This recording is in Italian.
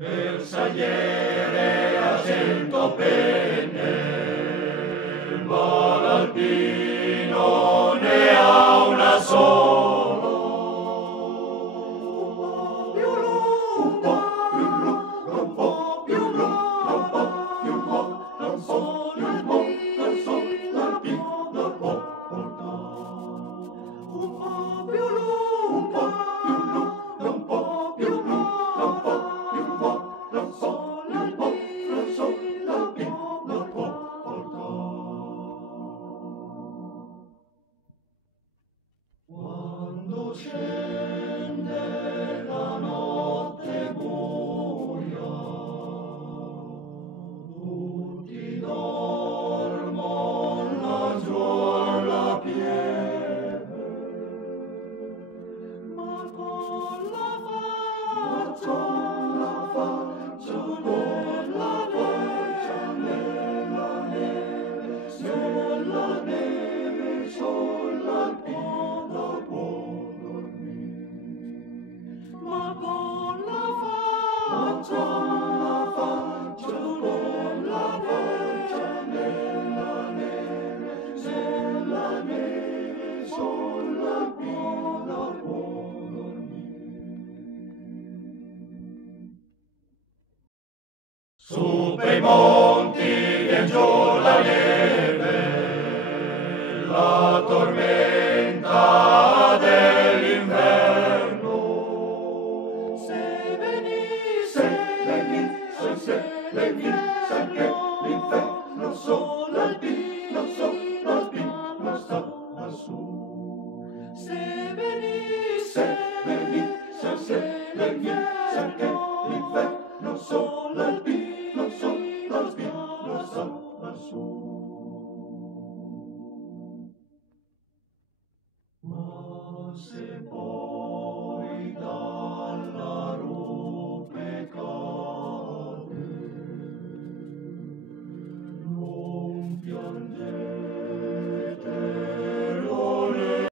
El sagliere a 100 penne, il Valalpino ne ha una solo. Un po' più lunga, un po' più lunga, un po' più lunga, un po' più lunga, il sol l'alpino la può portare. Un po' più lunga, un po' più lunga, un po' più lunga, un po' più lunga, il sol l'alpino la può portare. Quando scende la notte buia, tutti dormono laggiù alla pieve, ma con la faccia nella neve, sull'alpino può dormire. Ma con la faccia nella neve, sull'alpino può dormire. Su per i monti vien giù la neve, la tormenta dell'inverno. Se venisse anche l'inferno, sull'alpino sta lassù. Se venisse anche l'inferno, sull'alpino